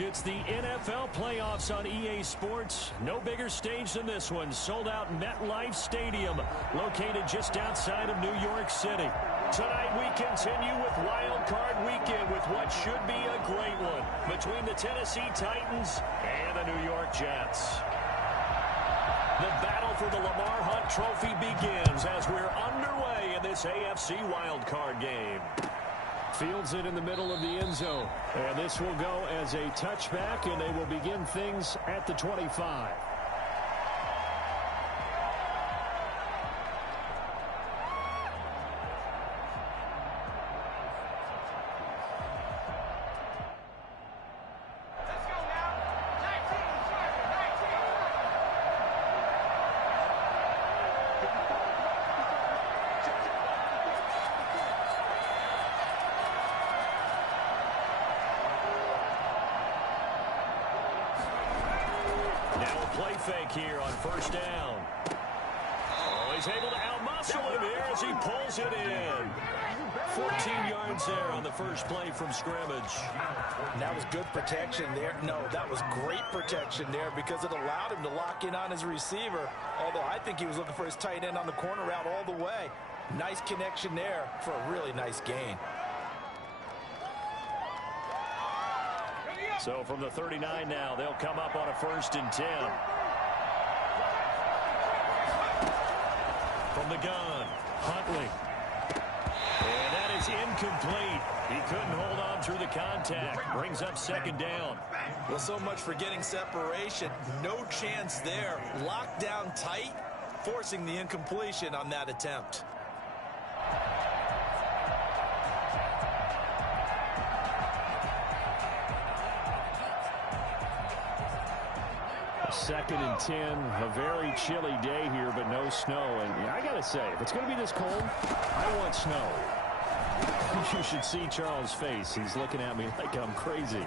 It's the NFL playoffs on EA Sports. No bigger stage than this one. Sold out MetLife Stadium, located just outside of New York City. Tonight we continue with Wild Card Weekend with what should be a great one between the Tennessee Titans and the New York Jets. The battle for the Lamar Hunt Trophy begins as we're underway in this AFC Wild Card game. Fields it in the middle of the end zone. And this will go as a touchback, and they will begin things at the 25. Play fake here on first down. Oh, he's able to outmuscle him here as he pulls it in. 14 yards there on the first play from scrimmage. That was good protection there. No, that was great protection there because it allowed him to lock in on his receiver. Although I think he was looking for his tight end on the corner route all the way. Nice connection there for a really nice gain. So from the 39 now, they'll come up on a 1st and 10. From the gun, Huntley. And that is incomplete. He couldn't hold on through the contact. Brings up 2nd down. Well, so much for getting separation. No chance there. Locked down tight, forcing the incompletion on that attempt. 2nd and 10, a very chilly day here, but no snow. And I got to say, if it's going to be this cold, I want snow. You should see Charles' face. He's looking at me like I'm crazy.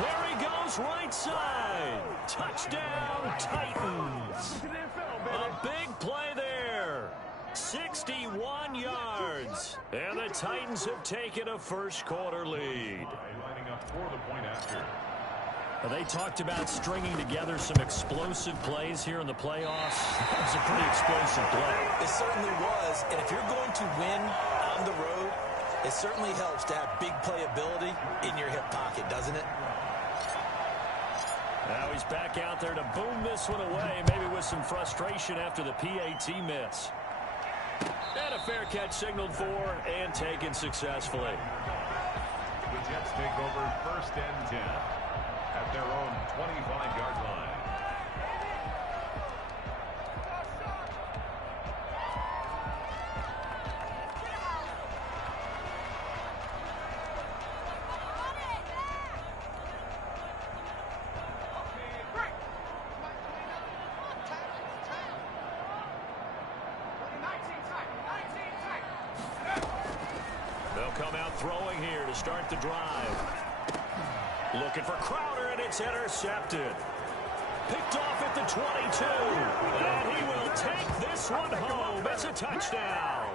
There he goes, right side. Touchdown, Titans. A big play there. 61 yards. And the Titans have taken a first-quarter lead. They talked about stringing together some explosive plays here in the playoffs. That was a pretty explosive play. It certainly was. And if you're going to win on the road, it certainly helps to have big playability in your hip pocket, doesn't it? Now he's back out there to boom this one away, maybe with some frustration after the PAT miss. And a fair catch signaled for and taken successfully. The Jets take over 1st and 10 at their own 25-yard line. Come out throwing here to start the drive. Looking for Crowder, and it's intercepted. Picked off at the 22. And he will take this one home. It's a touchdown.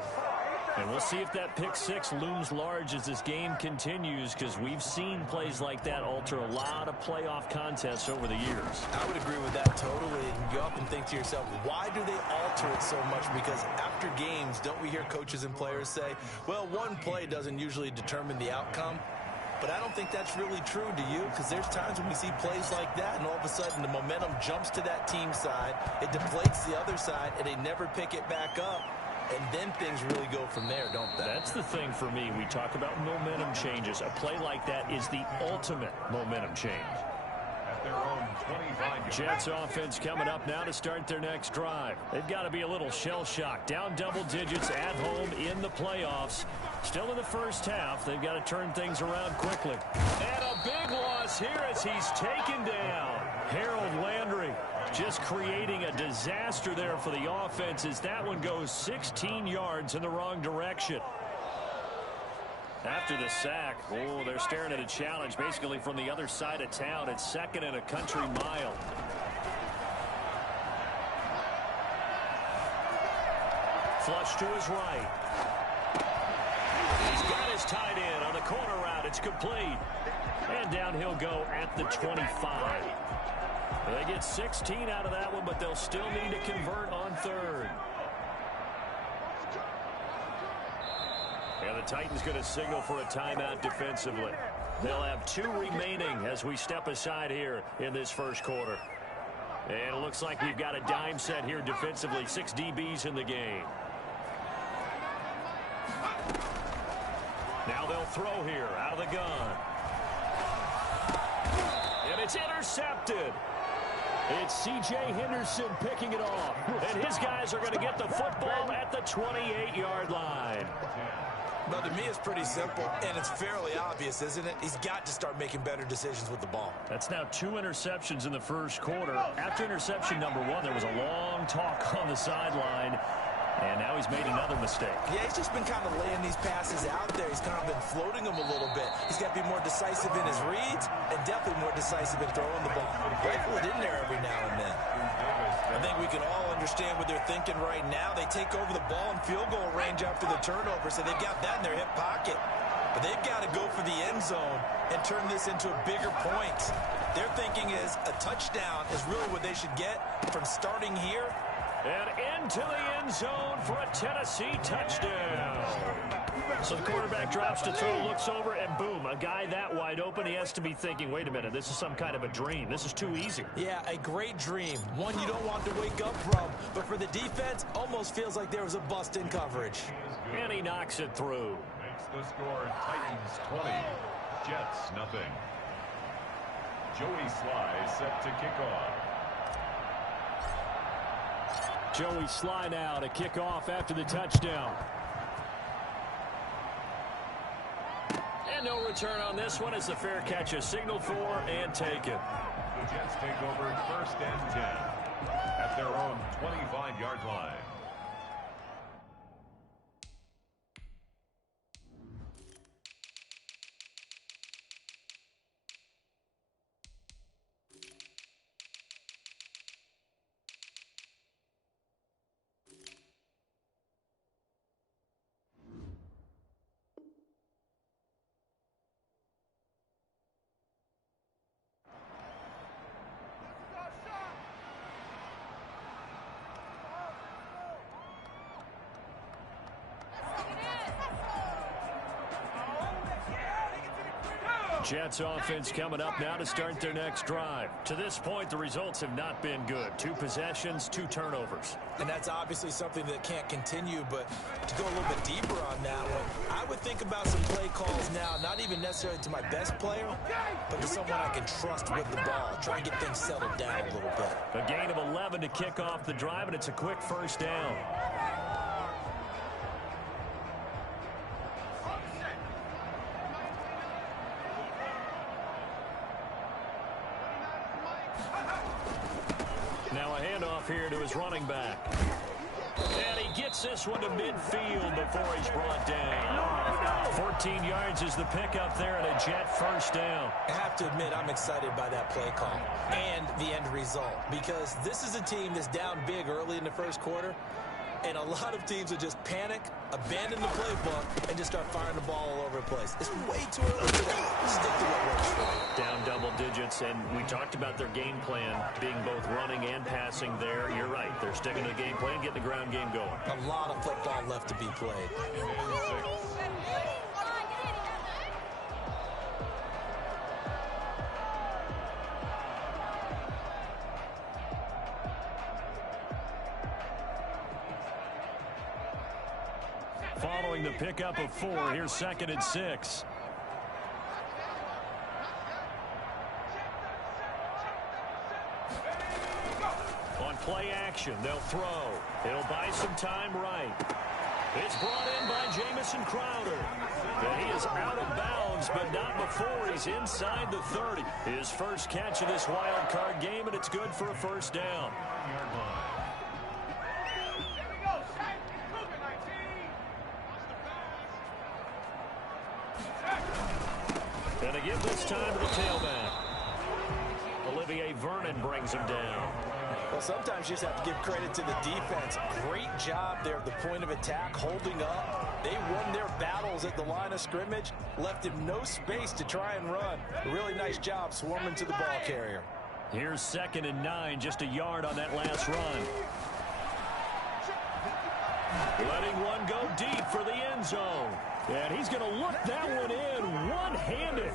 And we'll see if that pick six looms large as this game continues, because we've seen plays like that alter a lot of playoff contests over the years. I would agree with that totally. And you often think to yourself, why do they alter it so much? Because after games, don't we hear coaches and players say, well, one play doesn't usually determine the outcome? But I don't think that's really true, do you? Because there's times when we see plays like that, and all of a sudden the momentum jumps to that team side, it deflates the other side, and they never pick it back up. And then things really go from there, don't they? That's the thing for me. We talk about momentum changes. A play like that is the ultimate momentum change. At their own 25. Jets offense coming up now to start their next drive. They've got to be a little shell-shocked. Down double digits at home in the playoffs. Still in the first half. They've got to turn things around quickly. And a big loss here as he's taken down. Harold Landry just creating a disaster there for the offense as that one goes 16 yards in the wrong direction. After the sack, oh, they're staring at a challenge basically from the other side of town. It's 2nd and a country mile. Flush to his right. He's Got his tight end on the corner route. It's complete. And down he'll go at the 25. They get 16 out of that one, but they'll still need to convert on third. And the Titans going to signal for a timeout defensively. They'll have 2 remaining as we step aside here in this first quarter. And it looks like we've got a dime set here defensively. 6 DBs in the game. Now they'll throw here out of the gun. And it's intercepted. It's C.J. Henderson picking it off. And his guys are going to get the football at the 28-yard line. Well, to me, it's pretty simple, and it's fairly obvious, isn't it? He's got to start making better decisions with the ball. That's now 2 interceptions in the first quarter. After interception number 1, there was a long talk on the sideline. And now he's made another mistake. Yeah, he's just been kind of laying these passes out there. He's kind of been floating them a little bit. He's got to be more decisive in his reads and definitely more decisive in throwing the ball. Rifle it in there every now and then. I think we can all understand what they're thinking right now. They take over the ball in field goal range after the turnover, so they've got that in their hip pocket. But they've got to go for the end zone and turn this into a bigger point. Their thinking is a touchdown is really what they should get from starting here. And into the end zone for a Tennessee touchdown. So the quarterback drops to throw, looks over, and boom, a guy that wide open, he has to be thinking, wait a minute, this is some kind of a dream. This is too easy. Yeah, a great dream. One you don't want to wake up from. But for the defense, almost feels like there was a bust in coverage. And he knocks it through. Makes the score Titans 20, Jets nothing. Joey Sly set to kick off. Joey Sly now to kick off after the touchdown. And no return on this one as the fair catch is signaled for and taken. The Jets take over 1st and 10 at their own 25-yard line. Jets offense coming up now to start their next drive. To this point, the results have not been good. 2 possessions, 2 turnovers. And that's obviously something that can't continue, but to go a little bit deeper on that one, I would think about some play calls now, not even necessarily to my best player, but to someone I can trust with the ball. Try and get things settled down a little bit. A gain of 11 to kick off the drive, and it's a quick first down. Now a handoff here to his running back. And he gets this one to midfield before he's brought down. 14 yards is the pickup there and a Jet first down. I have to admit, I'm excited by that play call and the end result because this is a team that's down big early in the first quarter, and a lot of teams will just panic, abandon the playbook, and just start firing the ball all over the place. It's way too early for that. Stick to what works for them. Down double digits, and we talked about their game plan being both running and passing there. You're right. They're sticking to the game plan, getting the ground game going. A lot of football left to be played. Following the pickup of 4, here's 2nd and 6. On play action, they'll throw. It'll buy some time right. It's brought in by Jamison Crowder. And he is out of bounds, but not before he's inside the 30. His first catch of this wild card game, and it's good for a first down. And again this time to the tailback. Olivier Vernon brings him down. Well, sometimes you just have to give credit to the defense. Great job there at the point of attack, holding up. They won their battles at the line of scrimmage, left him no space to try and run. A really nice job swarming to the ball carrier. Here's 2nd and 9, just a yard on that last run. Letting one go deep for the end zone. And he's going to look that one in one-handed.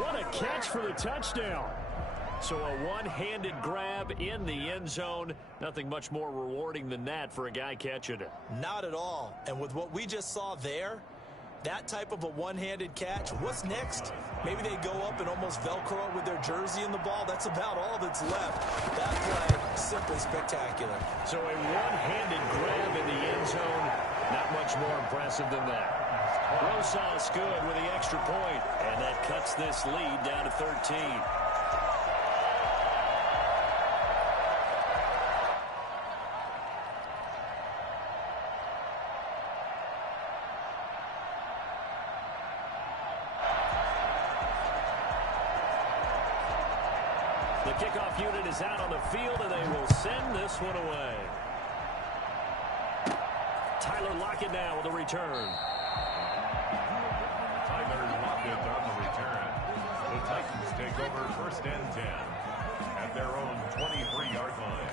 What a catch for the touchdown. So a one-handed grab in the end zone. Nothing much more rewarding than that for a guy catching it. Not at all. And with what we just saw there, that type of a one-handed catch, what's next? Maybe they go up and almost Velcro it with their jersey in the ball. That's about all that's left. That play, simply spectacular. So a one-handed grab in the end zone. Not much more impressive than that. Rosas good with the extra point, and that cuts this lead down to 13. The kickoff unit is out on the field, and they will send this one away. Tyler Lockett now with the return. Tyler Lockett on the return. The Titans take over 1st and 10 at their own 23-yard line.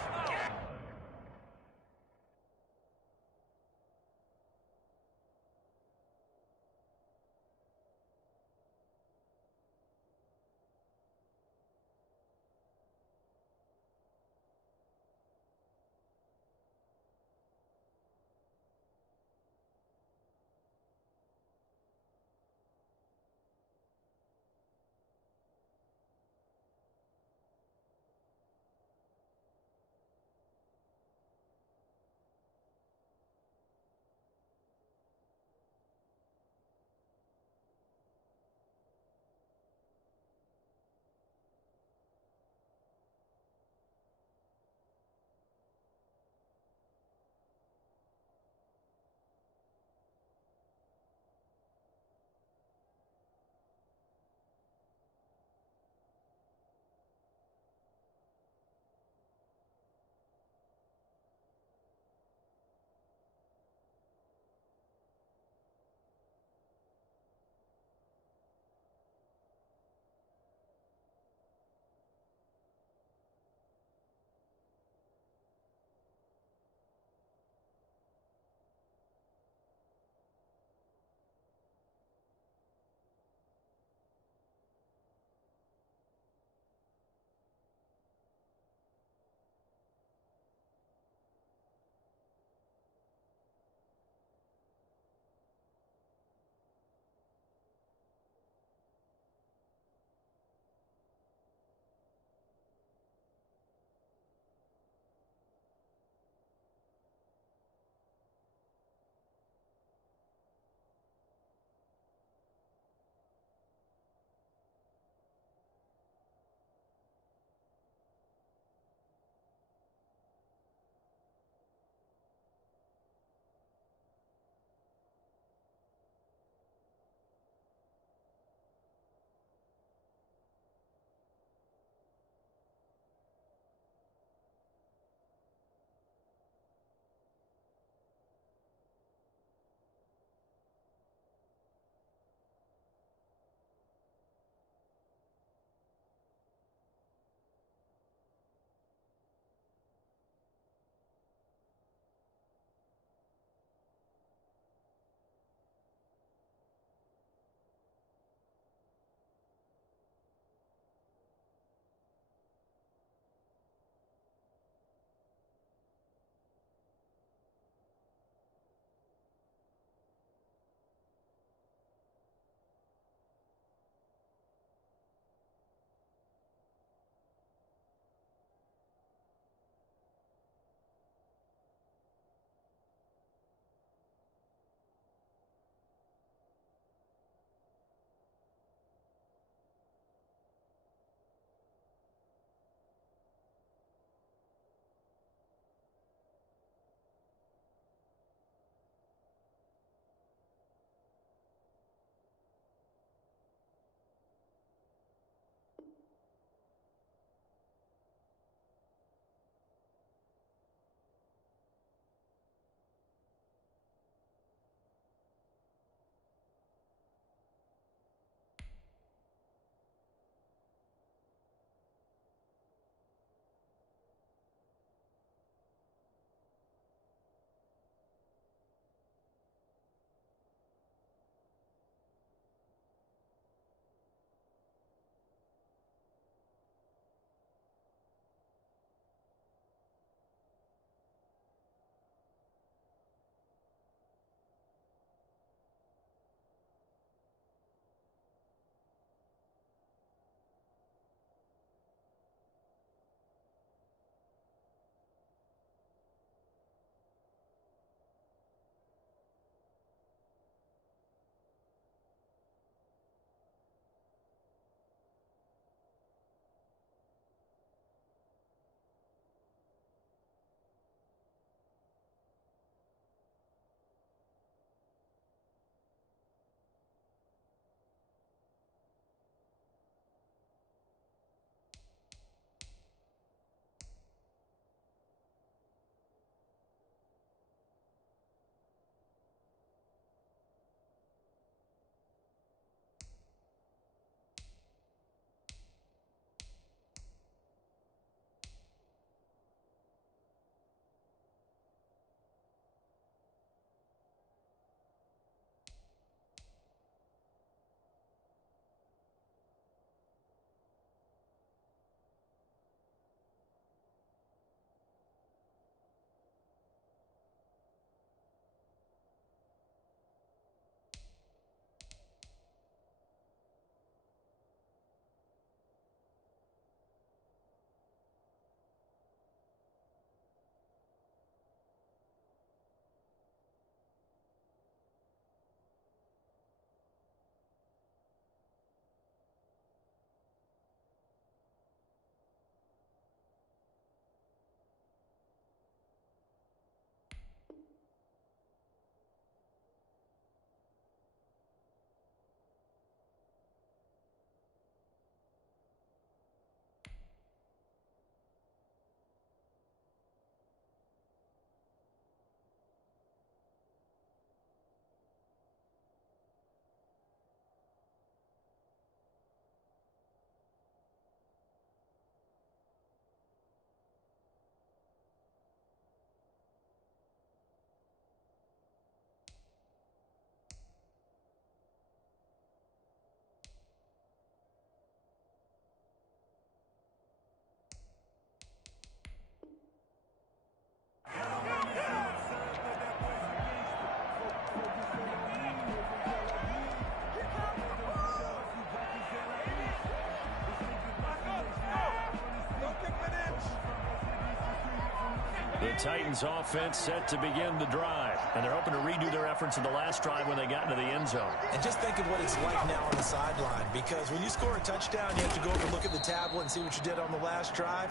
The Titans offense set to begin the drive, and they're hoping to redo their efforts in the last drive when they got into the end zone. And just think of what it's like now on the sideline, because when you score a touchdown, you have to go over and look at the tablet and see what you did on the last drive.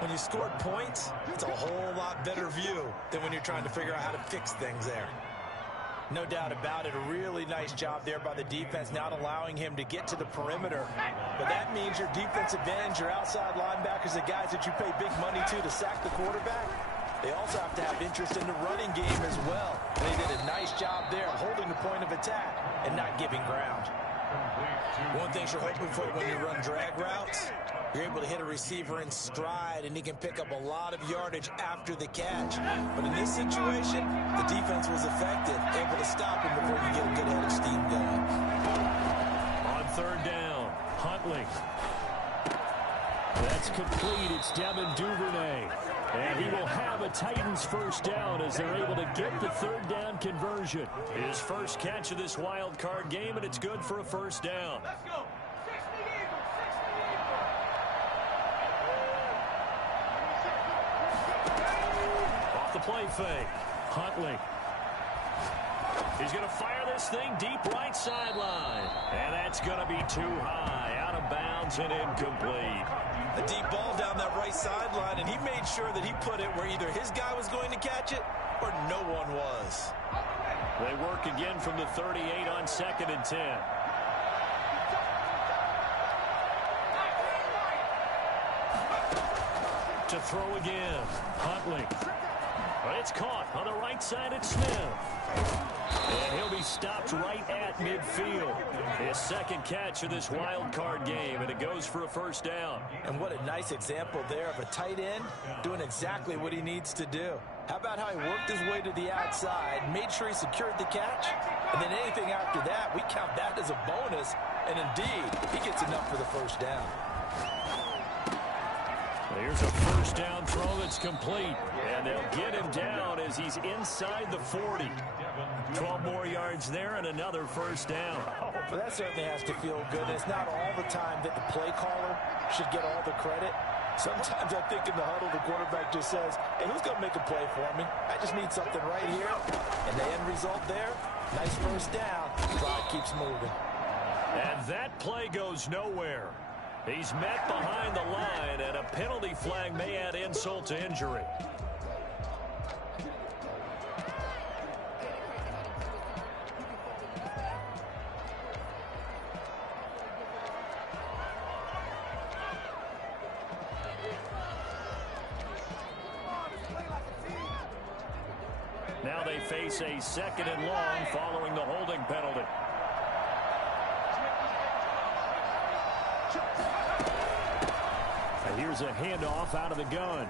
When you scored points, it's a whole lot better view than when you're trying to figure out how to fix things there. No doubt about it, a really nice job there by the defense, not allowing him to get to the perimeter. But that means your defensive ends, your outside linebackers, the guys that you pay big money to sack the quarterback, they also have to have interest in the running game as well. And they did a nice job there of holding the point of attack and not giving ground. One thing you're hoping for when you run drag routes, you're able to hit a receiver in stride, and he can pick up a lot of yardage after the catch. But in this situation, the defense was effective, able to stop him before you get a good head of steam going. On third down, Huntley. That's complete. It's Devin Duvernay. And he will have a Titans first down as they're able to get the third down conversion. His first catch of this wild card game, and it's good for a first down. Let's go. 60 Eagles, 60 Eagles. Off the play fake, Huntley. He's going to fire this thing deep right sideline. And that's going to be too high, out of bounds and incomplete. A deep ball down that right sideline, and he made sure that he put it where either his guy was going to catch it or no one was. They work again from the 38 on 2nd and 10. To throw again, Huntley. But it's caught on the right side at Smith. And he'll be stopped right at midfield. His second catch of this wild card game, and it goes for a first down. And what a nice example there of a tight end doing exactly what he needs to do. How about how he worked his way to the outside, made sure he secured the catch, and then anything after that, we count that as a bonus. And indeed, he gets enough for the first down. Here's a first down throw that's complete. And they'll get him down as he's inside the 40. 12 more yards there and another first down. Well, that certainly has to feel good. And it's not all the time that the play caller should get all the credit. Sometimes I think in the huddle, the quarterback just says, hey, who's going to make a play for me? I just need something right here. And the end result there, nice first down. The clock keeps moving. And that play goes nowhere. He's met behind the line, and a penalty flag may add insult to injury. Now they face a 2nd and long following the holding penalty. Here's a handoff out of the gun.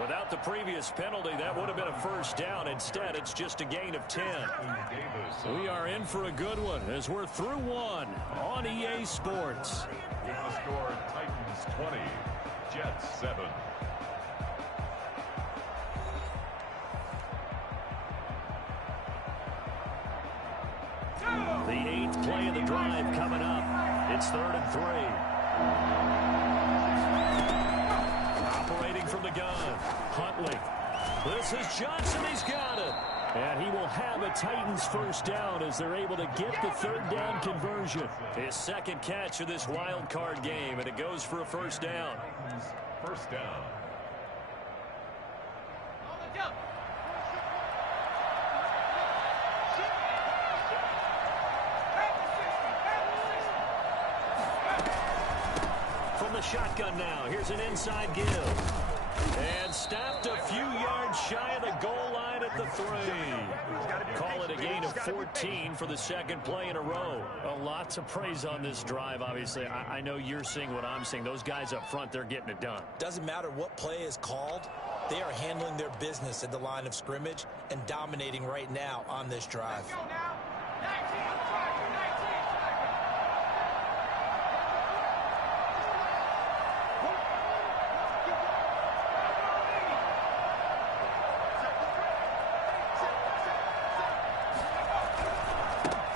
Without the previous penalty, that would have been a first down. Instead, it's just a gain of 10. We are in for a good one as we're through one on EA Sports. With the score, Titans 20, Jets 7. The 8th play of the drive coming up. It's 3rd and 3. Operating from the gun, Huntley. This is Johnson. He's got it. And he will have a Titans first down as they're able to get the third down conversion. His second catch of this wild card game, and it goes for a first down. First down. Shotgun now. Here's an inside give. And stopped a few yards shy of the goal line at the 3. Call it a gain of 14 for the second play in a row. A lot to praise on this drive, obviously. I know you're seeing what I'm seeing. Those guys up front, they're getting it done. Doesn't matter what play is called. They are handling their business at the line of scrimmage and dominating right now on this drive. Let's go now. 19 on the track. 19.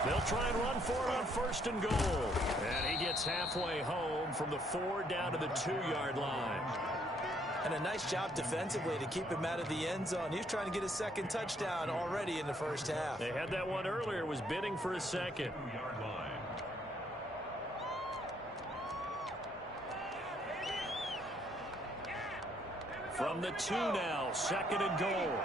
They'll try and run for it on 1st and goal. And he gets halfway home from the 4 down to the 2-yard line. And a nice job defensively to keep him out of the end zone. He was trying to get his second touchdown already in the first half. They had that one earlier, was bidding for a second. 2-yard line. From the 2 now, 2nd and goal.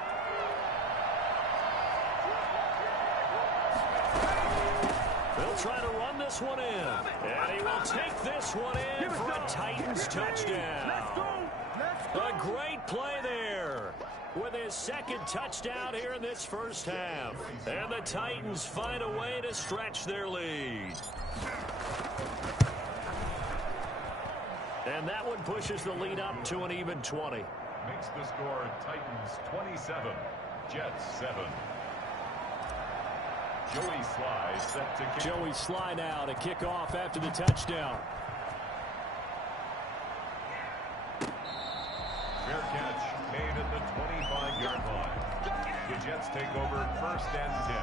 They'll try to run this one in. And he will take this one in for a Titans touchdown. A great play there with his second touchdown here in this first half. And the Titans find a way to stretch their lead. And that one pushes the lead up to an even 20. Makes the score Titans 27, Jets 7. Joey Sly set to kick. Joey Sly now to kick off after the touchdown. Fair catch made at the 25-yard line. The Jets take over 1st and 10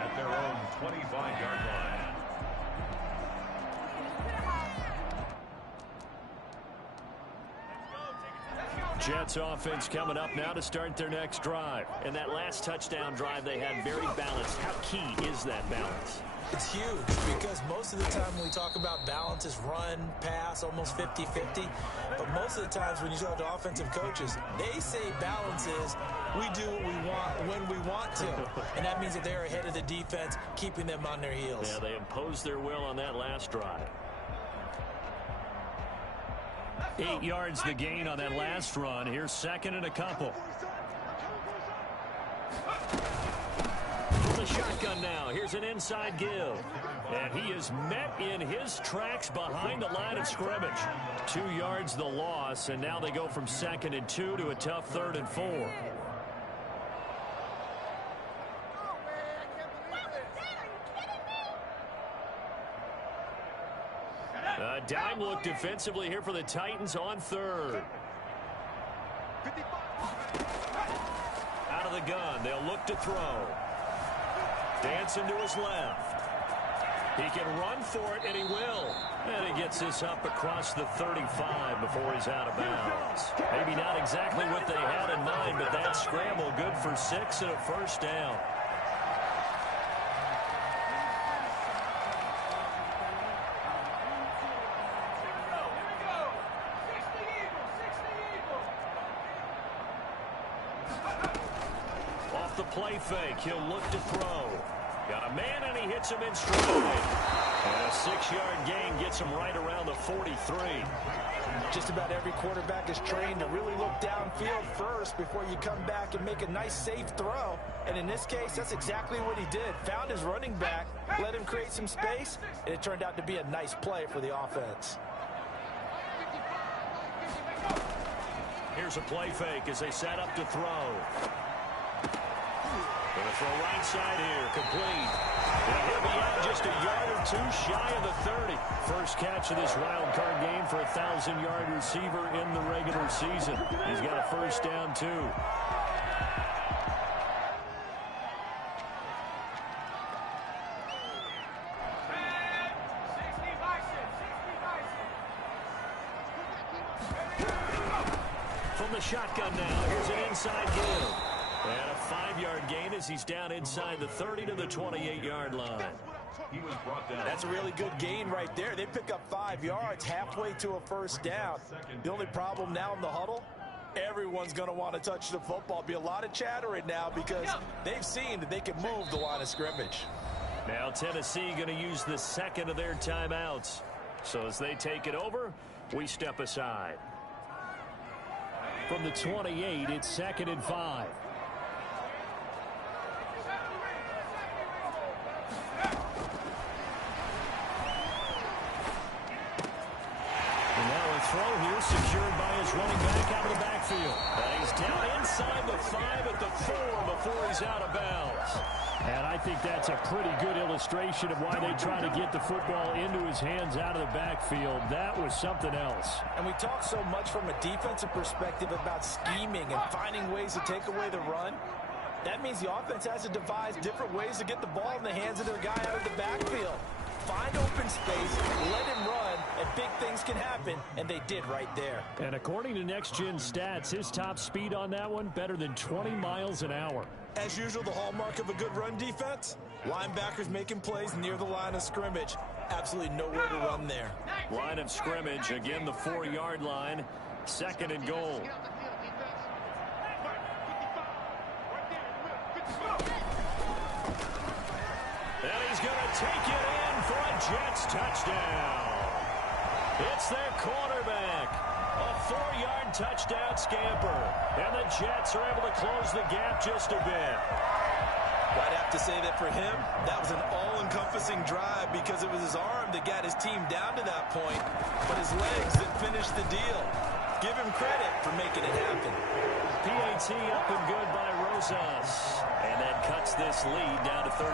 at their own 25-yard line. Jets offense coming up now to start their next drive. And that last touchdown drive they had very balanced. How key is that balance? It's huge because most of the time when we talk about balance is run, pass, almost 50-50. But most of the times when you talk to offensive coaches, they say balance is we do what we want when we want to. And that means that they're ahead of the defense, keeping them on their heels. Yeah, they imposed their will on that last drive. 8 yards the gain on that last run. Here's 2nd and a couple. From the shotgun now. Here's an inside give. And he is met in his tracks behind the line of scrimmage. 2 yards the loss, and now they go from 2nd and 2 to a tough 3rd and 4. A dime look defensively here for the Titans on 3rd. Out of the gun, they'll look to throw. Dancing to his left. He can run for it, and he will. And he gets this up across the 35 before he's out of bounds. Maybe not exactly what they had in mind, but that scramble good for 6 and a 1st down. Off the play fake, he'll look to throw. Got a man, and he hits him in stride. And a 6-yard gain gets him right around the 43. Just about every quarterback is trained to really look downfield first before you come back and make a nice, safe throw. And in this case, that's exactly what he did. Found his running back, let him create some space, and it turned out to be a nice play for the offense. Here's a play fake as they set up to throw. Going to throw right side here, complete. He'll be out just a yard or two shy of the 30. First catch of this wild card game for a 1,000-yard receiver in the regular season. He's got a 1st down, too. From the shotgun now, here's an inside give. And a 5-yard gain as he's down inside the 30 to the 28-yard line. He was brought down. That's a really good gain right there. They pick up 5 yards halfway to a 1st down. The only problem now in the huddle, everyone's going to want to touch the football. Be a lot of chattering now because they've seen that they can move the line of scrimmage. Now Tennessee going to use the 2nd of their timeouts. So as they take it over, we step aside. From the 28, it's 2nd and 5. And now a throw here secured by his running back out of the backfield. And he's down inside the 5 at the 4 before he's out of bounds. And I think that's a pretty good illustration of why they try to get the football into his hands out of the backfield. That was something else. And we talk so much from a defensive perspective about scheming and finding ways to take away the run. That means the offense has to devise different ways to get the ball in the hands of their guy out of the backfield. Find open space, let him run, and big things can happen, and they did right there. And according to Next Gen Stats, his top speed on that one, better than 20 miles an hour. As usual, the hallmark of a good run defense, linebackers making plays near the line of scrimmage. Absolutely nowhere to run there. Line of scrimmage, again the 4-yard line, 2nd and goal. And he's going to take it in for a Jets touchdown. It's their quarterback. A 4-yard touchdown scamper. And the Jets are able to close the gap just a bit. I'd have to say that for him, that was an all-encompassing drive because it was his arm that got his team down to that point, but his legs that finished the deal. Give him credit for making it happen. PAT up and good by Rosas. And that cuts this lead down to 13.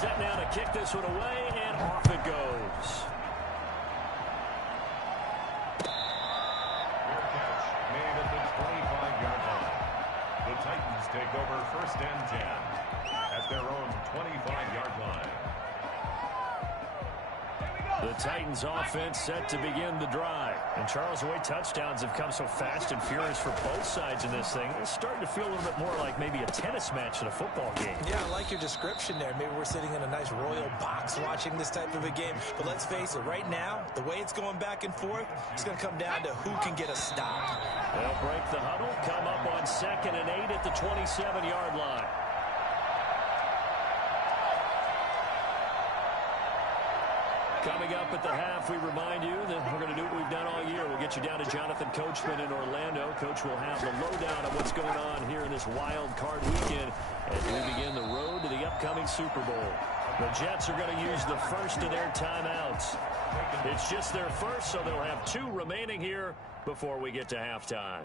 Set now to kick this one away, and off it goes. Fair catch made at the 25-yard line. The Titans take over 1st and 10 at their own 25-yard line. The Titans offense set to begin the drive. And Charles, the way touchdowns have come so fast and furious for both sides in this thing, it's starting to feel a little bit more like maybe a tennis match than a football game. Yeah, I like your description there. Maybe we're sitting in a nice royal box watching this type of a game. But let's face it, right now, the way it's going back and forth, it's going to come down to who can get a stop. They'll break the huddle, come up on 2nd and 8 at the 27-yard line. Coming up at the half, we remind you that we're going to do what we've done all year. We'll get you down to Jonathan Coachman in Orlando. Coach will have the lowdown of what's going on here in this wild card weekend as we begin the road to the upcoming Super Bowl. The Jets are going to use the first of their timeouts. It's just their first, so they'll have 2 remaining here before we get to halftime.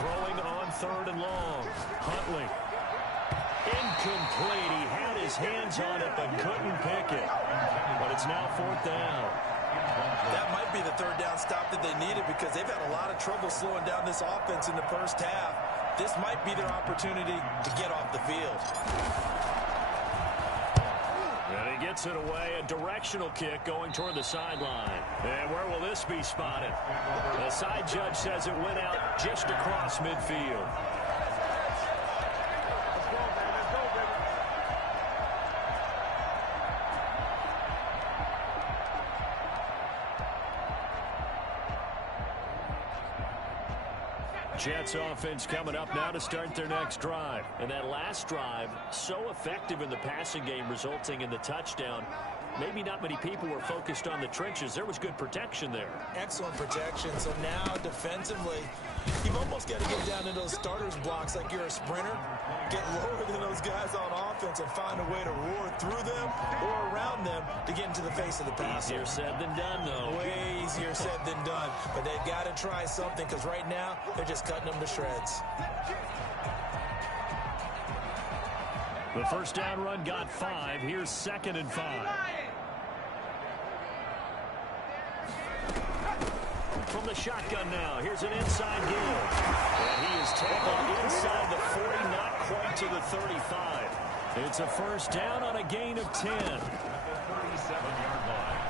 Throwing on 3rd and long. Huntley. Incomplete. He had his hands on it but couldn't pick it. But it's now 4th down. That might be the 3rd down stop that they needed because they've had a lot of trouble slowing down this offense in the first half. This might be their opportunity to get off the field. And he gets it away. A directional kick going toward the sideline. And where will this be spotted? The side judge says it went out just across midfield. Jets offense coming up now to start their next drive. And that last drive, so effective in the passing game, resulting in the touchdown. Maybe not many people were focused on the trenches. There was good protection there. Excellent protection. So now defensively, you've almost got to get down into those starters blocks like you're a sprinter. Get lower than those guys on offense and find a way to roar through them or around them to get into the face of the passer. Easier said than done, though. Way easier said than done. But they've got to try something because right now they're just cutting them to shreds. The first down run got 5. Here's 2nd and 5. From the shotgun now, here's an inside give. And he is tackled inside the 40, not quite to the 35. It's a first down on a gain of 10. At the 37-yard line.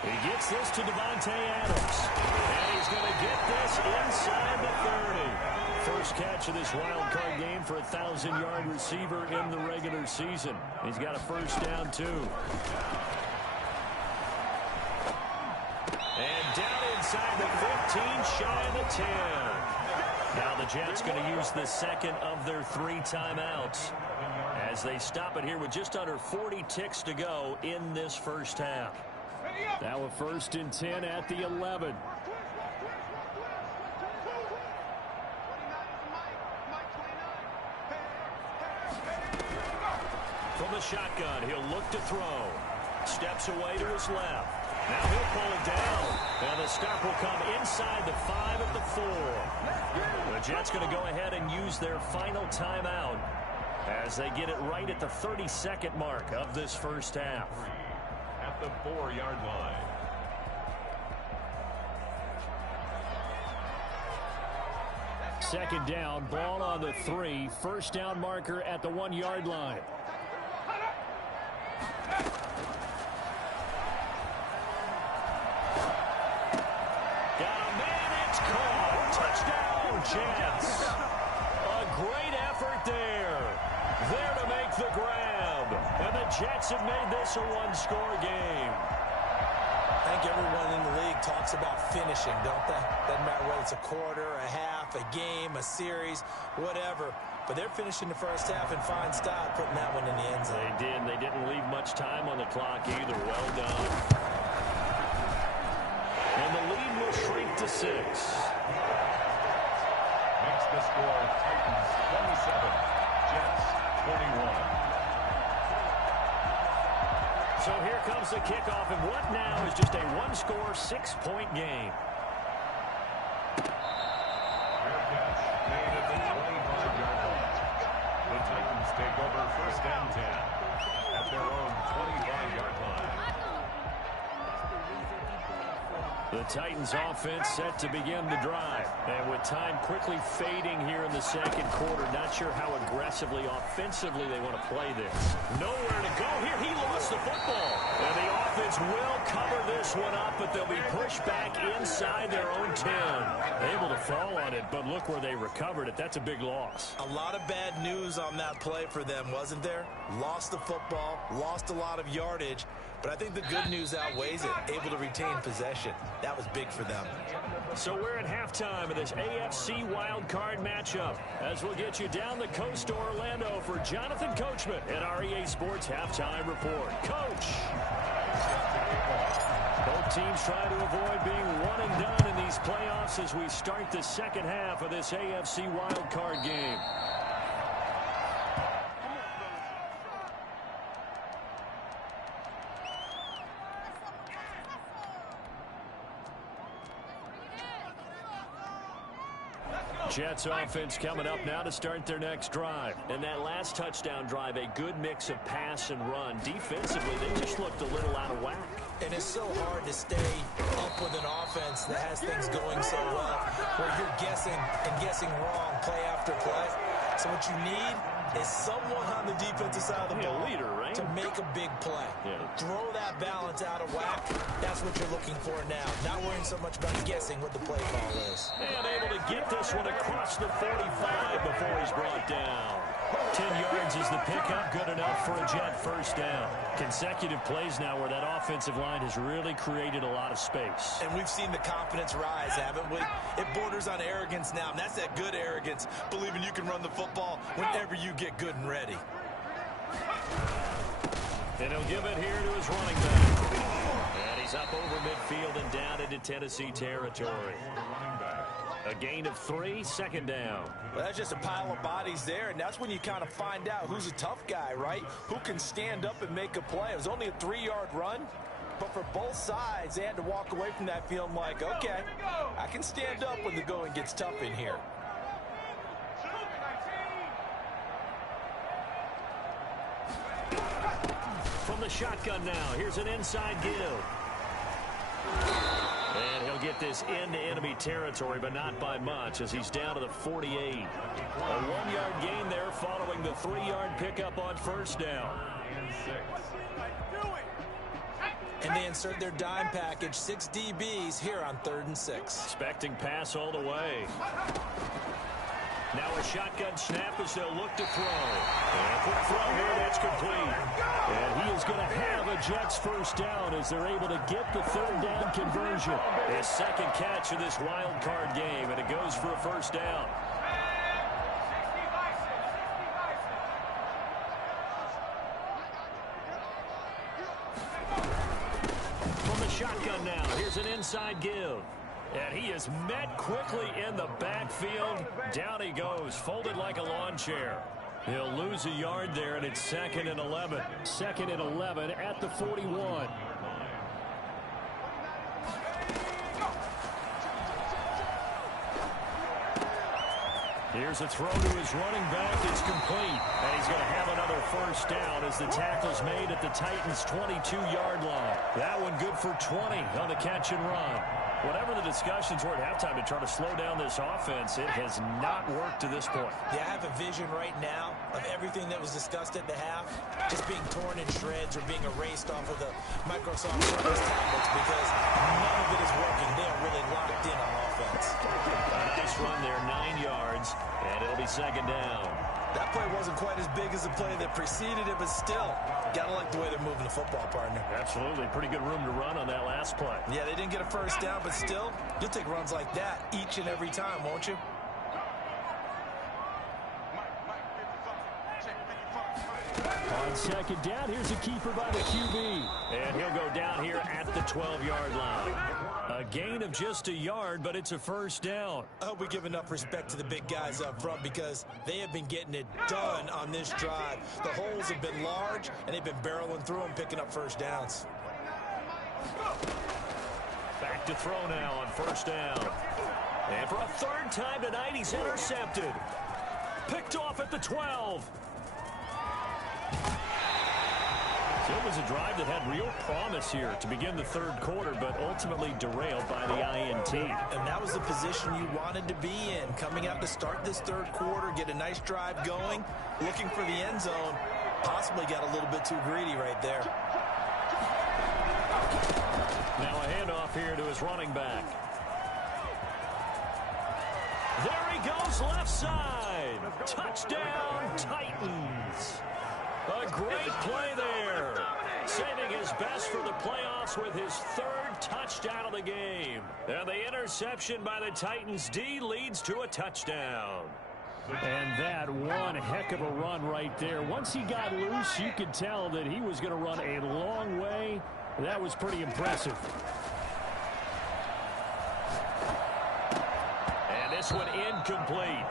He gets this to Devontae Adams. And he's going to get this inside the 30. First catch of this wild card game for a 1,000-yard receiver in the regular season. He's got a first down, too. And down inside the 15, shy of the 10. Now the Jets going to use the second of their 3 timeouts as they stop it here with just under 40 ticks to go in this first half. Now a 1st and 10 at the 11. From the shotgun, he'll look to throw. Steps away to his left. Now he'll pull it down. And the stop will come inside the 5 at the 4. The Jets going to go ahead and use their final timeout as they get it right at the 32nd mark of this first half. At the 4-yard line. Second down, ball on the 3. First down marker at the 1-yard line. Got a man, it's caught. Touchdown, Jets. A great effort there. There to make the grab. And the Jets have made this a one-score game. I think everyone in the league talks about finishing, don't they? Doesn't matter whether it's a quarter, a half, a game, a series, whatever. But they're finishing the first half in fine style, putting that one in the end zone. They did. They didn't leave much time on the clock either. Well done. And the lead will shrink to 6. Makes the score Titans 27, Jets 21. So here comes the kickoff, and what now is just a one-score, 6-point game. Fair catch made at the 25-yard line. The Titans take over first and 10 at their own 25-yard line. The Titans offense set to begin the drive. And with time quickly fading here in the second quarter, not sure how aggressively, offensively they want to play this. Nowhere to go here. He lost the football. And the offense will cover this one up, but they'll be pushed back inside their own 10. Able to fall on it, but look where they recovered it. That's a big loss. A lot of bad news on that play for them, wasn't there? Lost the football, lost a lot of yardage, but I think the good news outweighs it. Able to retain possession. That was big for them. So we're at halftime of this AFC wildcard matchup as we'll get you down the coast to Orlando for Jonathan Coachman and our EA Sports Halftime Report. Coach! Both teams try to avoid being one and done in these playoffs as we start the second half of this AFC wildcard game. Jets offense coming up now to start their next drive. And that last touchdown drive, a good mix of pass and run. Defensively, they just looked a little out of whack. And it's so hard to stay up with an offense that has things going so well, where you're guessing and guessing wrong play after play. So what you need is someone on the defensive side of the ball, leader, right? to make a big play. Yeah. Throw that balance out of whack. That's what you're looking for now. Not worrying so much about guessing what the play call is. And able to get this one across the 45 before he's brought down. 10 yards is the pickup, good enough for a Jet first down. Consecutive plays now where that offensive line has really created a lot of space. And we've seen the confidence rise, haven't we? It borders on arrogance now, and that's that good arrogance, believing you can run the football whenever you get good and ready. And he'll give it here to his running back. And he's up over midfield and down into Tennessee territory. A gain of 3, second down. Well, that's just a pile of bodies there, and that's when you kind of find out who's a tough guy, right? Who can stand up and make a play. It was only a 3-yard run, but for both sides, they had to walk away from that feeling like, okay, I can stand up when the going gets tough in here. From the shotgun now, here's an inside give. And he'll get this into enemy territory, but not by much as he's down to the 48. A 1-yard gain there following the 3-yard pickup on first down. And they insert their dime package, 6 DBs here on 3rd and 6. Expecting pass all the way. Now a shotgun snap as they'll look to throw. And a quick throw here, that's complete. And he is going to have a Jets first down as they're able to get the 3rd down conversion. His second catch of this wild card game, and it goes for a first down. From the shotgun now, here's an inside give. And he is met quickly in the backfield. Down he goes, folded like a lawn chair. He'll lose a yard there, and it's 2nd and 11. 2nd and 11 at the 41. Here's a throw to his running back. It's complete. And he's going to have another first down as the tackle's made at the Titans' 22-yard line. That one good for 20 on the catch and run. Whatever the discussions were at halftime to try to slow down this offense, it has not worked to this point. Yeah, I have a vision right now of everything that was discussed at the half just being torn in shreds or being erased off of the Microsoft Surface tablets because none of it is working. They are really locked in on offense. A nice run there, 9 yards, and it'll be 2nd down. That play wasn't quite as big as the play that preceded it, but still, gotta like the way they're moving the football, partner. Absolutely. Pretty good room to run on that last play. Yeah, they didn't get a first down, but still, you'll take runs like that each and every time, won't you? On 2nd down, here's a keeper by the QB. And he'll go down here at the 12-yard line. A gain of just a yard, but it's a first down. I hope we give enough respect to the big guys up front because they have been getting it done on this drive. The holes have been large, and they've been barreling through them, picking up first downs. Back to throw now on first down. And for a 3rd time tonight, he's intercepted. Picked off at the 12. So it was a drive that had real promise here to begin the 3rd quarter, but ultimately derailed by the INT. And that was the position you wanted to be in. Coming out to start this 3rd quarter, get a nice drive going, looking for the end zone. Possibly got a little bit too greedy right there. Now a handoff here to his running back. There he goes, left side. Touchdown, Titans. A great play there. Saving his best for the playoffs with his 3rd touchdown of the game. And the interception by the Titans D leads to a touchdown. And that one heck of a run right there. Once he got loose, you could tell that he was going to run a long way. That was pretty impressive. And this one incomplete.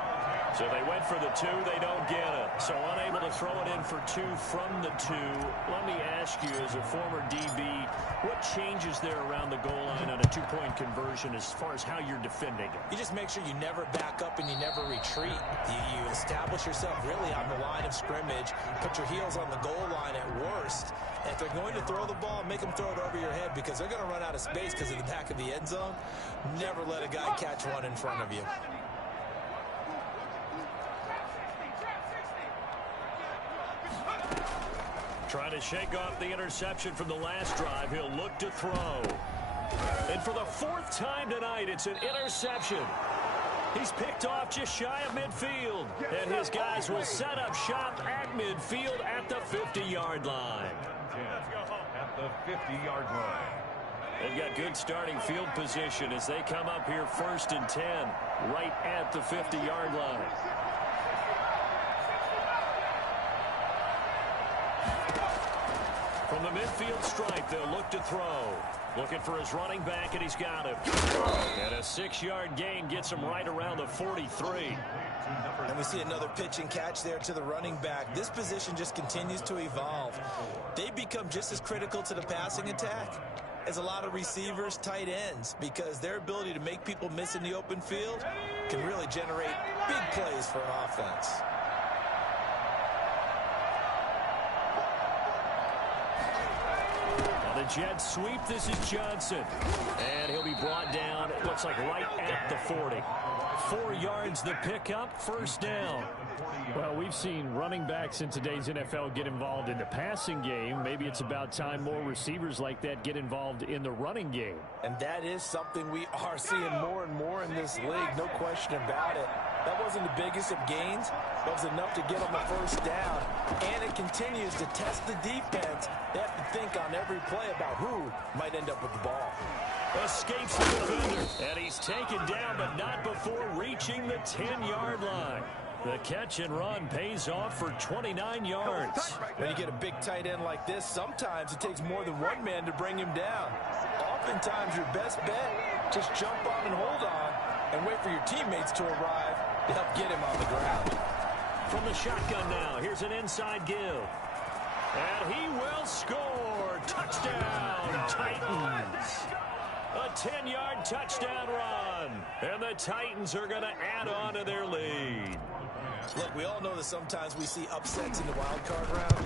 So they went for the 2, they don't get it. So unable to throw it in for 2 from the 2. Let me ask you, as a former DB, what changes there around the goal line on a 2-point conversion as far as how you're defending it? You just make sure you never back up and you never retreat. You establish yourself really on the line of scrimmage, put your heels on the goal line at worst. And if they're going to throw the ball, make them throw it over your head because they're going to run out of space because of the back of the end zone. Never let a guy catch one in front of you. Trying to shake off the interception from the last drive. He'll look to throw. And for the 4th time tonight, it's an interception. He's picked off just shy of midfield. And his guys will set up shop at midfield at the 50-yard line. At the 50-yard line. They've got good starting field position as they come up here 1st and 10, right at the 50-yard line. From the midfield stripe, they'll look to throw. Looking for his running back, and he's got him. And a 6-yard gain gets him right around the 43. And we see another pitch and catch there to the running back. This position just continues to evolve. They become just as critical to the passing attack as a lot of receivers, tight ends, because their ability to make people miss in the open field can really generate big plays for an offense. The Jets sweep. This is Johnson. And he'll be brought down, it looks like right at the 40. 4 yards the pickup, first down. Well, we've seen running backs in today's NFL get involved in the passing game. Maybe it's about time more receivers like that get involved in the running game. And that is something we are seeing more and more in this league, no question about it. That wasn't the biggest of gains. That was enough to get them a first down. And it continues to test the defense. They have to think on every play about who might end up with the ball. Escapes the defender. And he's taken down, but not before reaching the 10-yard line. The catch and run pays off for 29 yards. When you get a big tight end like this, sometimes it takes more than one man to bring him down. Oftentimes, your best bet, just jump on and hold on and wait for your teammates to arrive to help get him on the ground. from the shotgun now. Here's an inside give. And he will score. Touchdown, Titans. A 10-yard touchdown run. And the Titans are going to add on to their lead. Look, we all know that sometimes we see upsets in the wild card round.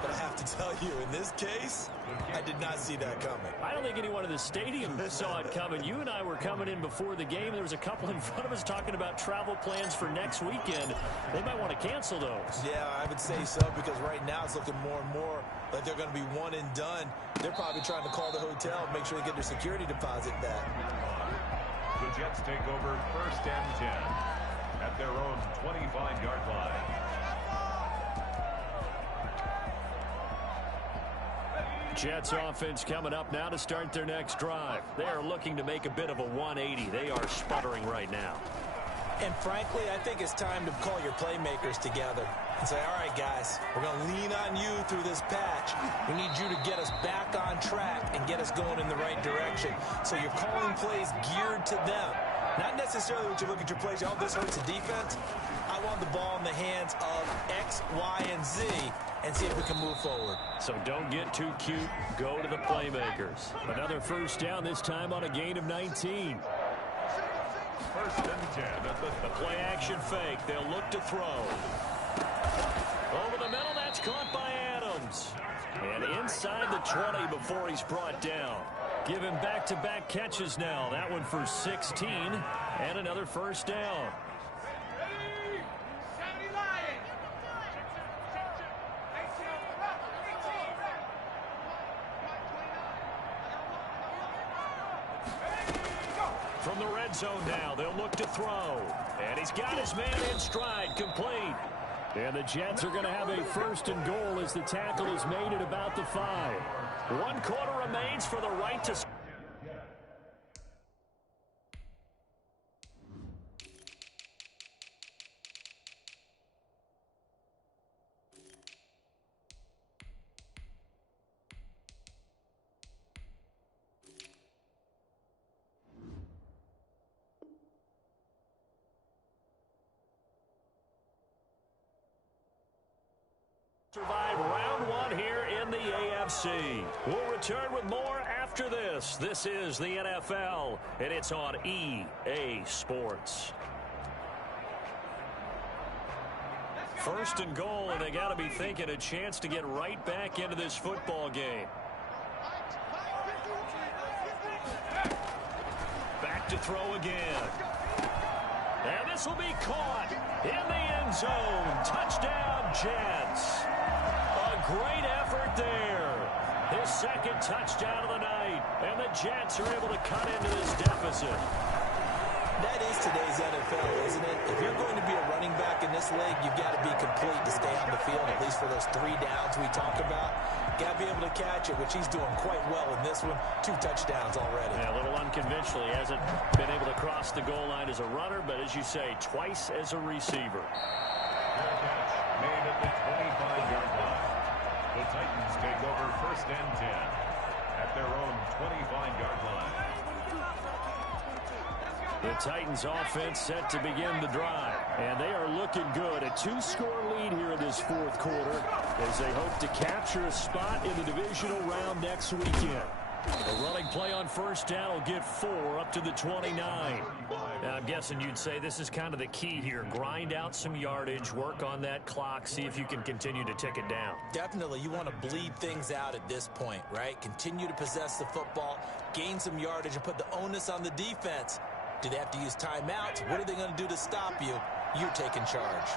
But I have to tell you, in this case, I did not see that coming. I don't think anyone in the stadium saw it coming. You and I were coming in before the game. There was a couple in front of us talking about travel plans for next weekend. They might want to cancel those. Yeah, I would say so, because right now it's looking more and more like they're going to be one and done. They're probably trying to call the hotel and make sure they get their security deposit back. The Jets take over 1st and 10 at their own 25-yard line. Jets offense coming up now to start their next drive. They are looking to make a bit of a 180. They are sputtering right now. And frankly, I think it's time to call your playmakers together and say, all right, guys, we're going to lean on you through this patch. We need you to get us back on track and get us going in the right direction. So you're calling plays geared to them. Not necessarily when you look at your plays, oh, this hurts the defense. I want the ball in the hands of X, Y, and Z and see if we can move forward. So don't get too cute. Go to the playmakers. Another first down, this time on a gain of 19. 1st and 10 at the play action fake. They'll look to throw. Over the middle, that's caught by Adams. And inside the 20 before he's brought down. Give him back-to-back catches now. That one for 16 and another first down. From the red zone now, they'll look to throw. And he's got his man in stride, complete. And the Jets are going to have a 1st and goal as the tackle is made at about the 5. 1 quarter remains for the right to... survive round 1 here in the AFC. We'll return with more after this. This is the NFL, and it's on EA Sports. 1st and goal, and they got to be thinking a chance to get right back into this football game. Back to throw again. And this will be caught in the end zone. Touchdown, Jets. A great effort there. His 2nd touchdown of the night. And the Jets are able to cut into this deficit. That is today's NFL, isn't it? If you're going to be a running back in this league, you've got to be complete to stay on the field, at least for those 3 downs we talk about. Got to be able to catch it, which he's doing quite well in this one. 2 touchdowns already. Yeah, a little unconventional. He hasn't been able to cross the goal line as a runner, but as you say, twice as a receiver. catch made at the 25-yard line. The Titans take over 1st and 10 at their own 25-yard line. The Titans offense set to begin the drive. And they are looking good. A 2-score lead here in this 4th quarter as they hope to capture a spot in the divisional round next weekend. A running play on 1st down will get 4 up to the 29. Now, I'm guessing you'd say this is kind of the key here. Grind out some yardage, work on that clock, see if you can continue to tick it down. Definitely, you want to bleed things out at this point, right? Continue to possess the football, gain some yardage, and put the onus on the defense. Do they have to use timeouts? What are they going to do to stop you? You're taking charge.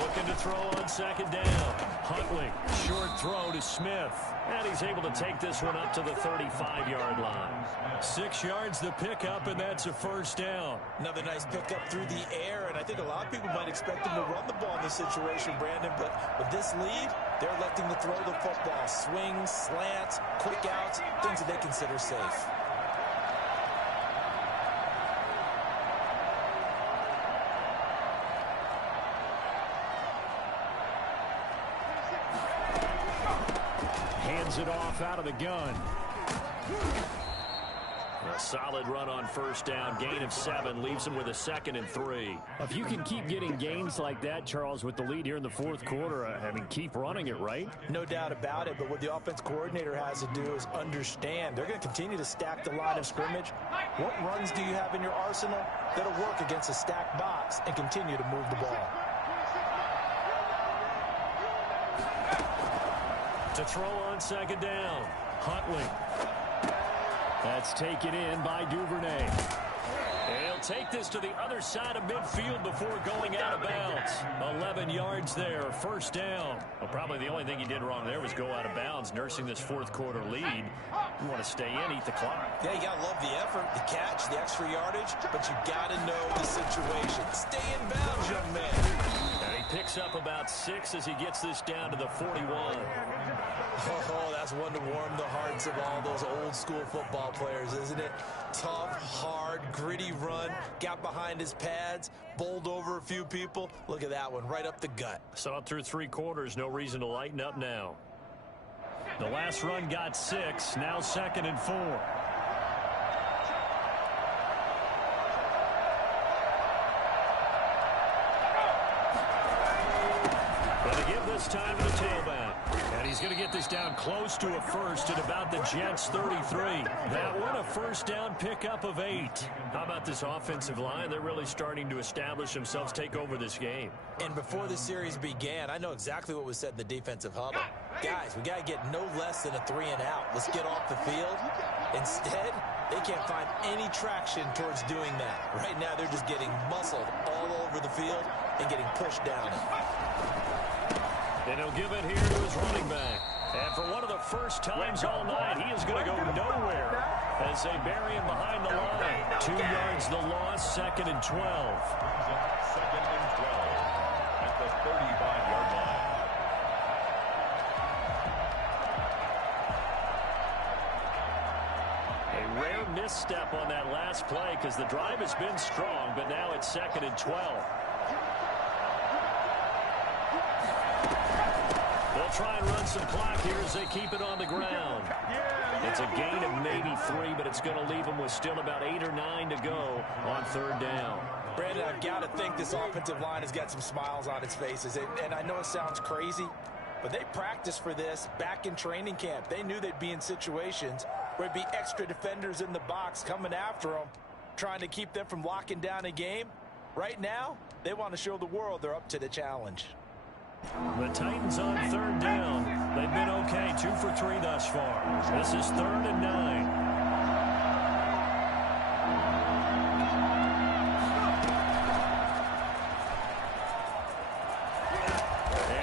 Looking to throw on 2nd down. Huntley, short throw to Smith. And he's able to take this one up to the 35-yard line. 6 yards the pickup, and that's a 1st down. Another nice pickup through the air, and I think a lot of people might expect them to run the ball in this situation, Brandon, but with this lead, they're electing to throw the football. Swings, slants, quick outs, things that they consider safe. Hands it off out of the gun. A solid run on first down. Gain of 7 leaves him with a 2nd and 3. If you can keep getting gains like that, Charles, with the lead here in the fourth quarter, I mean, keep running it, right? No doubt about it, but what the offense coordinator has to do is understand they're going to continue to stack the line of scrimmage. What runs do you have in your arsenal that'll work against a stacked box and continue to move the ball? To throw on 2nd down. Huntley. That's taken in by Duvernay. He'll take this to the other side of midfield before going out of bounds. 11 yards there, 1st down. Well, probably the only thing he did wrong there was go out of bounds, nursing this fourth quarter lead. You want to stay in, eat the clock. Yeah, you got to love the effort, the catch, the extra yardage, but you got to know the situation. Stay in bounds, young man. And he picks up about 6 as he gets this down to the 41. Oh, that's one to warm the hearts of all those old school football players, isn't it? Tough, hard, gritty run, got behind his pads, bowled over a few people. Look at that one, right up the gut. Saw it through 3 quarters, no reason to lighten up now. The last run got 6, now 2nd and 4. But they give this time to the tailback. And he's going to get this down close to a first at about the Jets' 33. That one, a 1st down pickup of 8. How about this offensive line? They're really starting to establish themselves, take over this game. And before the series began, I know exactly what was said in the defensive huddle. Guys, we got to get no less than a 3 and out. Let's get off the field. Instead, they can't find any traction towards doing that. Right now, they're just getting muscled all over the field and getting pushed down it. And he'll give it here to his running back. And for one of the first times all night, he is going to go nowhere as they bury him behind the line. 2 yards the loss, 2nd and 12. 2nd and 12 at the 35-yard line. A rare misstep on that last play because the drive has been strong, but now it's 2nd and 12. They'll try and run some clock here as they keep it on the ground. It's a gain of maybe 3, but it's going to leave them with still about 8 or 9 to go on 3rd down. Brandon, I've got to think this offensive line has got some smiles on its faces. And I know it sounds crazy, but they practiced for this back in training camp. They knew they'd be in situations where it'd be extra defenders in the box coming after them, trying to keep them from locking down a game. Right now, they want to show the world they're up to the challenge. The Titans on 3rd down. They've been okay, 2 for 3 thus far. This is 3rd and 9.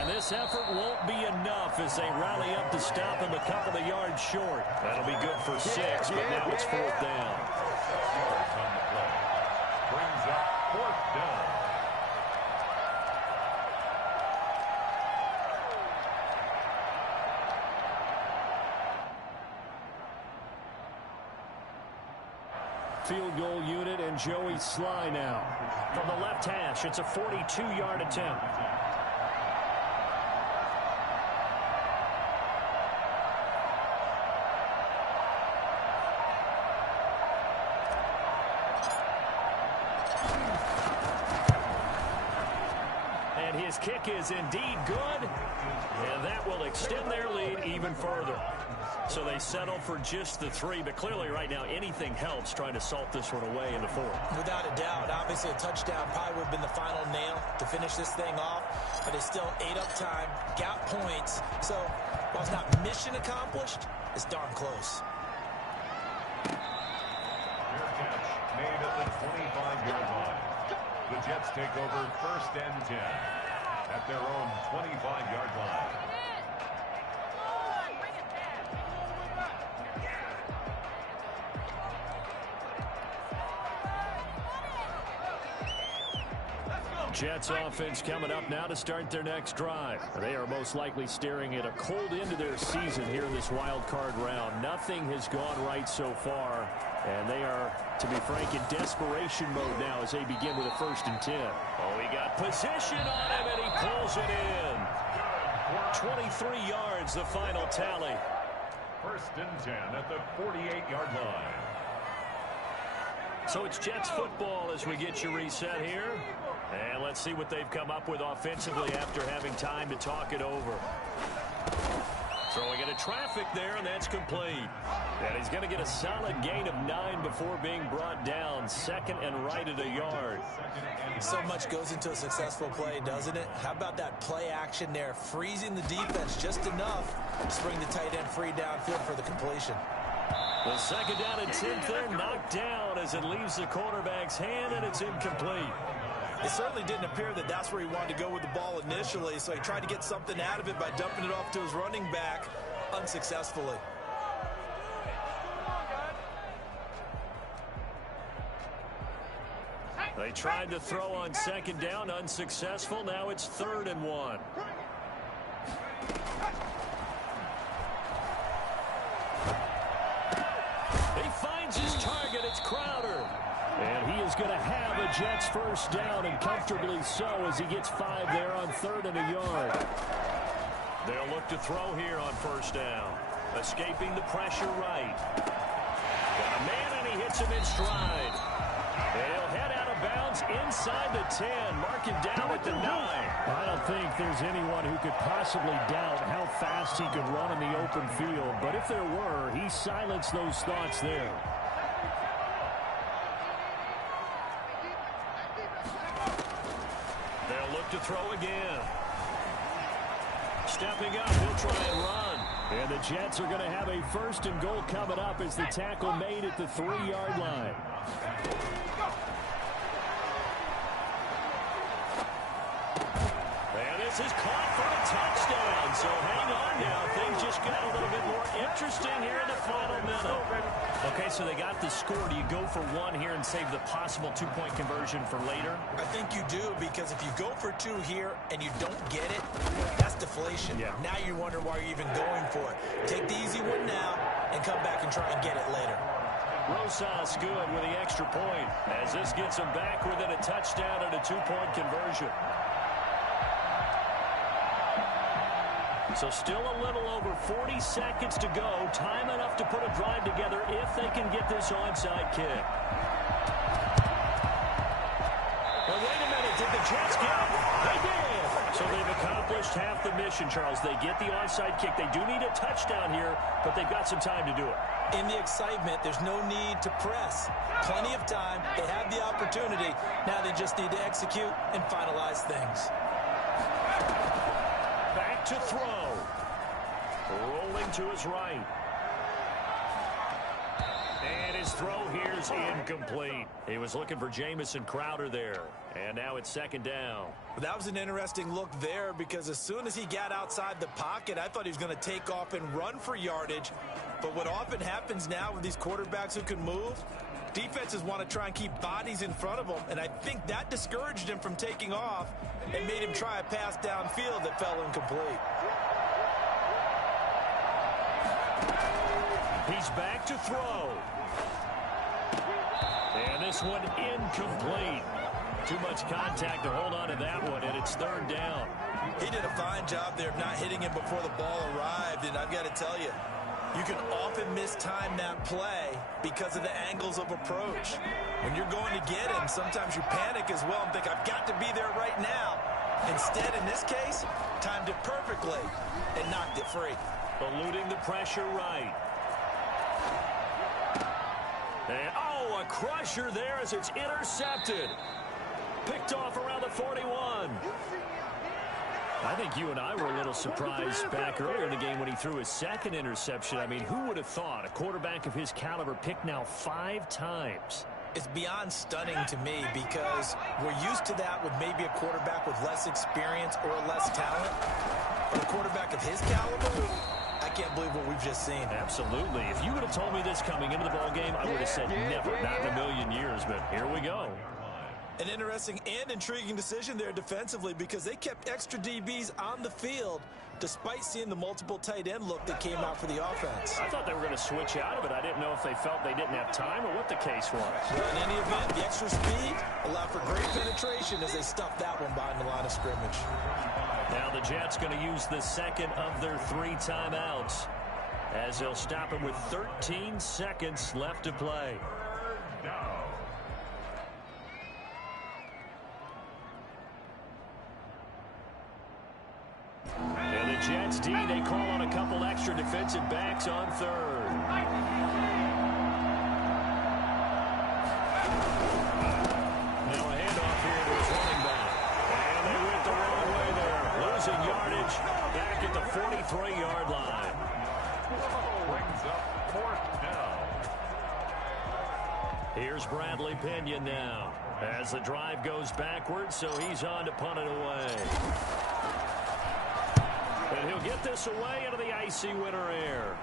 And this effort won't be enough as they rally up to stop him a couple of yards short. That'll be good for 6, but now it's 4th down. Yards on the play. Brings up 4th down. Field goal unit and Joey Sly now. From the left hash, it's a 42-yard attempt. And his kick is indeed good. And that will extend their lead even further. So they settle for just the 3, but clearly right now anything helps trying to salt this one away in the 4th. Without a doubt, obviously a touchdown probably would have been the final nail to finish this thing off, but it's still ate up time, got points, so while it's not mission accomplished, it's darn close. Fair catch made at the 25-yard line. The Jets take over 1st and 10 at their own 25-yard line. Jets offense coming up now to start their next drive. They are most likely staring at a cold end to their season here in this wild card round. Nothing has gone right so far, and they are, to be frank, in desperation mode now as they begin with a 1st and 10. Oh, he got position on him, and he pulls it in. 23 yards, the final tally. 1st and 10 at the 48-yard line. So it's Jets football as we get you reset here. And let's see what they've come up with offensively after having time to talk it over. Throwing into traffic there, and that's complete. And he's going to get a solid gain of 9 before being brought down. Second and right at a yard. So much goes into a successful play, doesn't it? How about that play action there? Freezing the defense just enough to bring the tight end free downfield for the completion. The second down and 10th there, knocked down as it leaves the quarterback's hand, and it's incomplete. It certainly didn't appear that that's where he wanted to go with the ball initially, so he tried to get something out of it by dumping it off to his running back unsuccessfully. They tried to throw on second down, unsuccessful. Now it's 3rd and 1. He finds his target. It's Crowder. And he is going to have a Jets first down, and comfortably so, as he gets 5 there on 3rd and a yard. They'll look to throw here on first down. Escaping the pressure right. Got a man, and he hits him in stride. He'll head out of bounds inside the 10. Mark him down at the 9. I don't think there's anyone who could possibly doubt how fast he could run in the open field. But if there were, he silenced those thoughts there. They'll look to throw again. Stepping up, he'll try and run. And the Jets are going to have a 1st and goal coming up as the tackle made at the 3-yard line. And this is caught for a touchdown. So hang on now. Things just got a little bit more interesting here in the final minute. Okay, so they got the score. Do you go for 1 here and save the possible 2-point conversion for later? I think you do, because if you go for 2 here and you don't get it, that's deflation. Yeah. Now you wonder why you're even going for it. Take the easy one now and come back and try and get it later. Rosas good with the extra point as this gets him back within a touchdown and a 2-point conversion. So still a little over 40 seconds to go. Time enough to put a drive together if they can get this onside kick. Well, wait a minute. Did the Jets get it? They did. So they've accomplished half the mission, Charles. They get the onside kick. They do need a touchdown here, but they've got some time to do it. In the excitement, there's no need to press. Plenty of time. They have the opportunity. Now they just need to execute and finalize things. Back to throw. Rolling to his right. And his throw here is incomplete. He was looking for Jamison Crowder there. And now it's 2nd down. That was an interesting look there, because as soon as he got outside the pocket, I thought he was going to take off and run for yardage. But what often happens now with these quarterbacks who can move, defenses want to try and keep bodies in front of them, and I think that discouraged him from taking off and made him try a pass downfield that fell incomplete. He's back to throw. And this one incomplete. Too much contact to hold on to that one, and it's 3rd down. He did a fine job there of not hitting him before the ball arrived, and I've got to tell you, you can often mistime that play because of the angles of approach. When you're going to get him, sometimes you panic as well and think, I've got to be there right now. Instead, in this case, timed it perfectly and knocked it free. Eluding the pressure right. And, a crusher there as it's intercepted. Picked off around the 41. I think you and I were a little surprised back earlier in the game when he threw his 2nd interception. I mean, who would have thought a quarterback of his caliber picked now 5 times? It's beyond stunning to me, because we're used to that with maybe a quarterback with less experience or less talent. But a quarterback of his caliber, I can't believe what we've just seen. Absolutely. If you would have told me this coming into the ballgame, I would have said never, not in a million years, but here we go. An interesting and intriguing decision there defensively, because they kept extra DBs on the field despite seeing the multiple tight end look that came out for the offense. I thought they were going to switch out of it. I didn't know if they felt they didn't have time or what the case was. Well, in any event, the extra speed allowed for great penetration as they stuffed that one behind the line of scrimmage. Now the Jets going to use the 2nd of their 3 timeouts as they'll stop him with 13 seconds left to play. And the Jets D, they call on a couple extra defensive backs on third. Now a handoff here to his running back. And they went the wrong way there. Losing yardage back at the 43-yard line. Brings up fourth down. Here's Bradley Pinion now as the drive goes backwards, so he's on to punt it away. And he'll get this away into the icy winter air.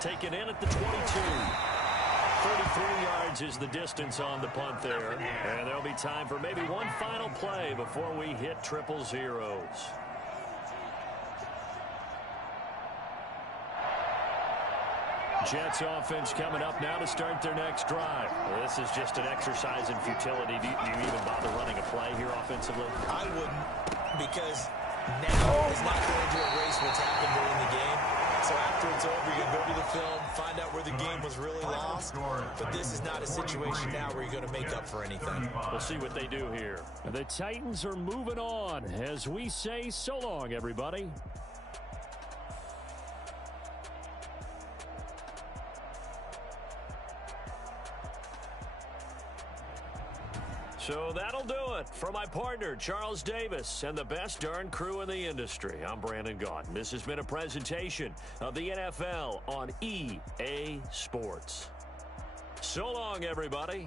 Taken in at the 22. 33 yards is the distance on the punt there. And there'll be time for maybe one final play before we hit triple zeros. Jets offense coming up now to start their next drive. Well, this is just an exercise in futility. Do you even bother running a play here offensively? I wouldn't, because now is not going to erase what's happened during the game. So after it's over, you're going to go to the film, find out where the game was really lost. But this is not a situation now where you're going to make up for anything. We'll see what they do here. The Titans are moving on as we say so long, everybody. So that'll do it for my partner, Charles Davis, and the best darn crew in the industry. I'm Brandon Gaudin. This has been a presentation of the NFL on EA Sports. So long, everybody.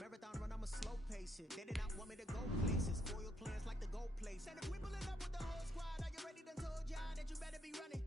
Marathon run, I'm a slow pace it. They did not want me to go places. Foil plans like the gold place. And if we pulling up with the whole squad, are you ready to told y'all that you better be running?